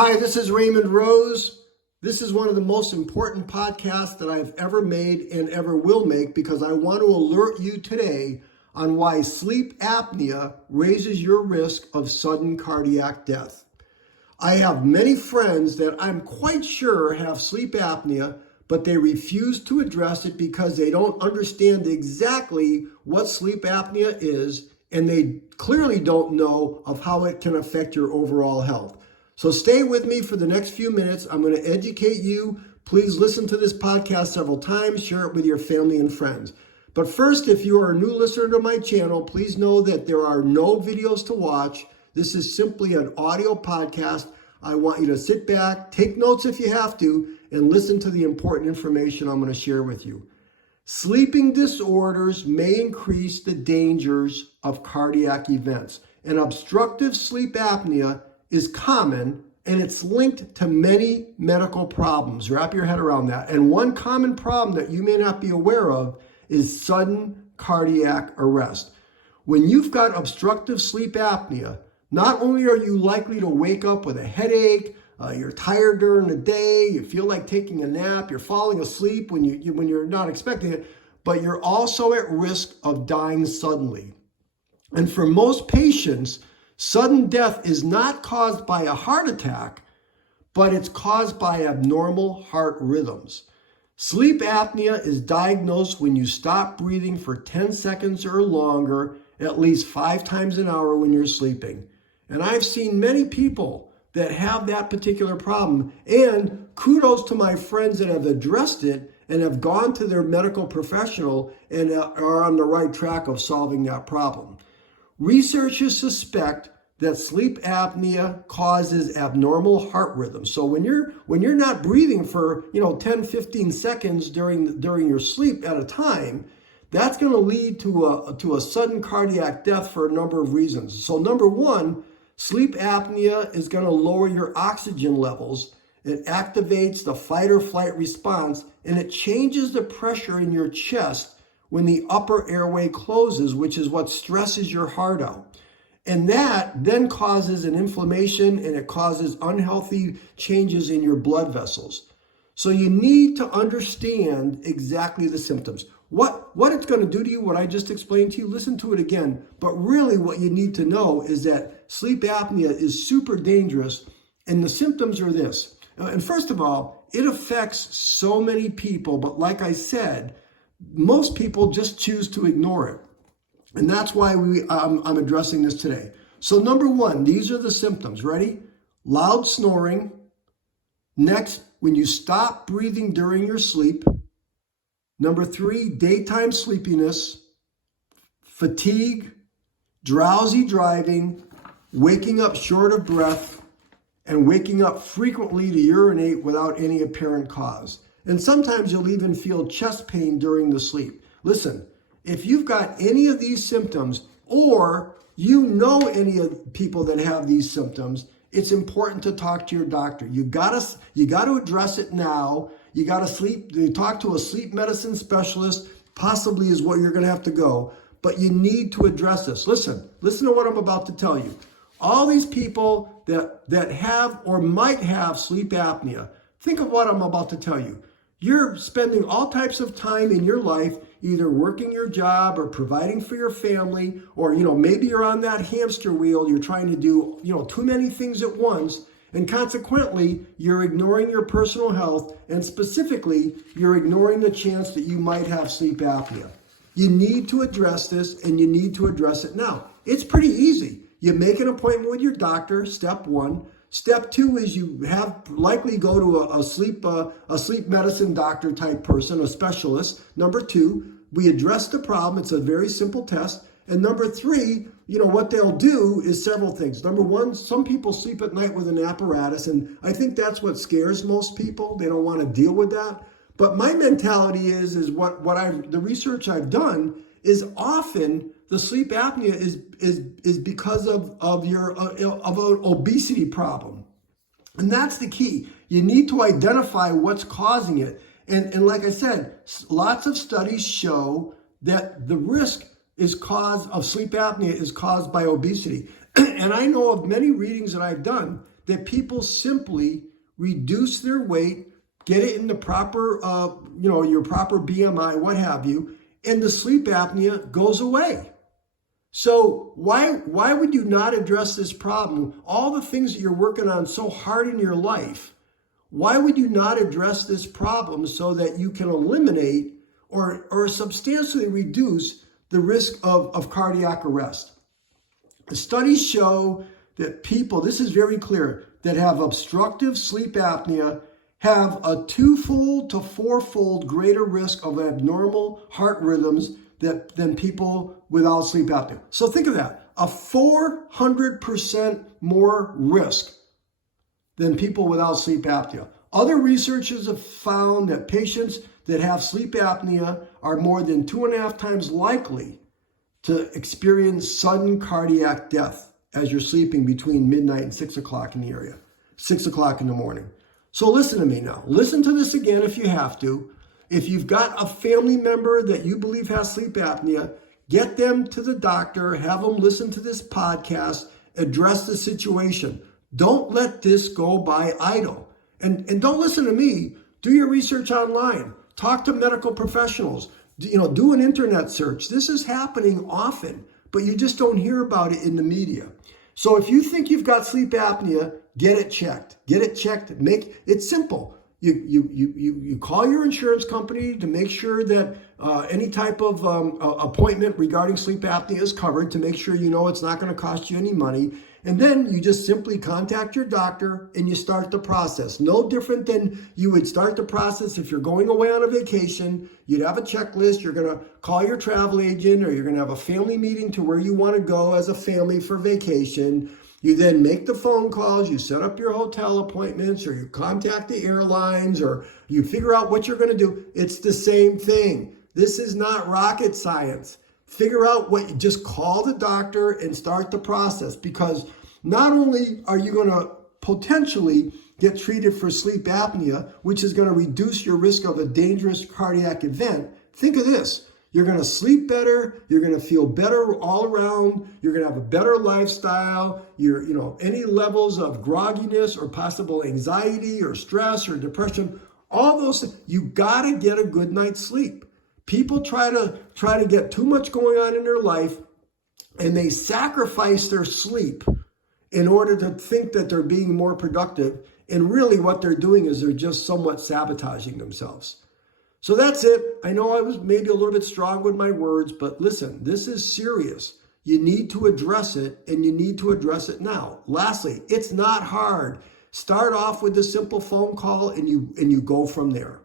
Hi, this is Raymond Rose. This is one of the most important podcasts that I've ever made and ever will make because I want to alert you today on why sleep apnea raises your risk of sudden cardiac death. I have many friends that I'm quite sure have sleep apnea, but they refuse to address it because they don't understand exactly what sleep apnea is, and they clearly don't know of how it can affect your overall health. So stay with me for the next few minutes. I'm going to educate you. Please listen to this podcast several times. Share it with your family and friends. But first, if you are a new listener to my channel, please know that there are no videos to watch. This is simply an audio podcast. I want you to sit back, take notes if you have to, and listen to the important information I'm going to share with you. Sleeping disorders may increase the dangers of cardiac events, and obstructive sleep apnea is common, and it's linked to many medical problems. Wrap your head around that. And one common problem that you may not be aware of is sudden cardiac arrest. When you've got obstructive sleep apnea, not only are you likely to wake up with a headache, you're tired during the day, you feel like taking a nap, you're falling asleep when you're not expecting it, but you're also at risk of dying suddenly. And for most patients, sudden death is not caused by a heart attack, but it's caused by abnormal heart rhythms. Sleep apnea is diagnosed when you stop breathing for 10 seconds or longer, at least 5 times an hour when you're sleeping. And I've seen many people that have that particular problem, and kudos to my friends that have addressed it and have gone to their medical professional and are on the right track of solving that problem. Researchers suspect that sleep apnea causes abnormal heart rhythm. So when you're not breathing for 10, 15 seconds during your sleep at a time, that's going to lead to a sudden cardiac death for a number of reasons. So number one, sleep apnea is going to lower your oxygen levels. It activates the fight or flight response, and it changes the pressure in your chest when the upper airway closes, which is what stresses your heart out. And that then causes an inflammation, and it causes unhealthy changes in your blood vessels. So you need to understand exactly the symptoms. What it's going to do to you, what I just explained to you, listen to it again. But really what you need to know is that sleep apnea is super dangerous, and the symptoms are this. And first of all, it affects so many people, but like I said, most people just choose to ignore it. And that's why I'm addressing this today. So number one, these are the symptoms. Ready? Loud snoring. Next, when you stop breathing during your sleep. Number 3, daytime sleepiness, fatigue, drowsy driving, waking up short of breath, and waking up frequently to urinate without any apparent cause. And sometimes you'll even feel chest pain during the sleep. Listen, if you've got any of these symptoms, or you know any of people that have these symptoms, it's important to talk to your doctor. You got to address it now. You got to talk to a sleep medicine specialist, possibly is what you're going to have to go. But you need to address this. Listen to what I'm about to tell you. All these people that have or might have sleep apnea, think of what I'm about to tell you. You're spending all types of time in your life either working your job or providing for your family, or maybe you're on that hamster wheel. You're trying to do too many things at once, and consequently you're ignoring your personal health, and specifically you're ignoring the chance that you might have sleep apnea. You need to address this, and you need to address it now. It's pretty easy. You make an appointment with your doctor, step 1. Step 2 is you likely go to a sleep medicine doctor type person, a specialist. Number 2, we address the problem. It's a very simple test. And number 3, what they'll do is several things. Number 1, some people sleep at night with an apparatus, and I think that's what scares most people. They don't want to deal with that. But my mentality is the research I've done is often the sleep apnea is because of an obesity problem. And that's the key. You need to identify what's causing it. And like I said, lots of studies show that the risk of sleep apnea is caused by obesity. And I know of many readings that I've done that people simply reduce their weight, get it in the proper, your proper BMI, what have you, and the sleep apnea goes away. So why would you not address this problem? All the things that you're working on so hard in your life, why would you not address this problem so that you can eliminate or substantially reduce the risk of cardiac arrest? The studies show that people, this is very clear, that have obstructive sleep apnea have a 2-fold to 4-fold greater risk of abnormal heart rhythms than people without sleep apnea. So think of that, a 400% more risk than people without sleep apnea. Other researchers have found that patients that have sleep apnea are more than 2.5 times likely to experience sudden cardiac death as you're sleeping between midnight and 6 o'clock in the area, 6 o'clock in the morning. So listen to me now. Listen to this again if you have to. If you've got a family member that you believe has sleep apnea, get them to the doctor, have them listen to this podcast, address the situation. Don't let this go by idle. And don't listen to me. Do your research online. Talk to medical professionals. Do an internet search. This is happening often, but you just don't hear about it in the media. So if you think you've got sleep apnea, get it checked. Get it checked. It's simple. You call your insurance company to make sure that any type of appointment regarding sleep apnea is covered, to make sure you know it's not going to cost you any money. And then you just simply contact your doctor and you start the process. No different than you would start the process if you're going away on a vacation. You'd have a checklist. You're going to call your travel agent, or you're going to have a family meeting to where you want to go as a family for vacation. You then make the phone calls, you set up your hotel appointments, or you contact the airlines, or you figure out what you're going to do. It's the same thing. This is not rocket science. Figure out just call the doctor and start the process, because not only are you going to potentially get treated for sleep apnea, which is going to reduce your risk of a dangerous cardiac event, think of this. You're going to sleep better. You're going to feel better all around. You're going to have a better lifestyle. Any levels of grogginess or possible anxiety or stress or depression, all those things, you got to get a good night's sleep. People try to get too much going on in their life, and they sacrifice their sleep in order to think that they're being more productive. And really what they're doing is they're just somewhat sabotaging themselves. So that's it. I know I was maybe a little bit strong with my words, but listen, this is serious. You need to address it, and you need to address it now. Lastly, it's not hard. Start off with a simple phone call, and you go from there.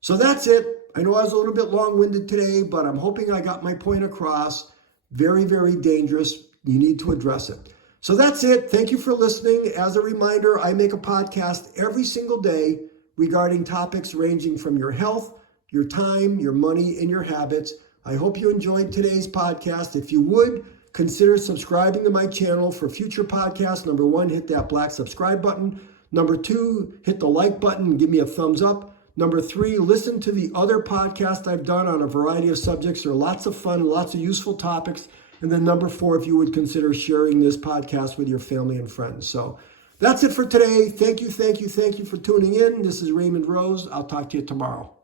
So that's it. I know I was a little bit long-winded today, but I'm hoping I got my point across. Very, very dangerous. You need to address it. So that's it. Thank you for listening. As a reminder, I make a podcast every single day regarding topics ranging from your health, your time, your money, and your habits. I hope you enjoyed today's podcast. If you would, consider subscribing to my channel for future podcasts. Number 1, hit that black subscribe button. Number 2, hit the like button and give me a thumbs up. Number 3, listen to the other podcasts I've done on a variety of subjects. There are lots of fun, lots of useful topics. And then number 4, if you would consider sharing this podcast with your family and friends. So that's it for today. Thank you for tuning in. This is Raymond Rose. I'll talk to you tomorrow.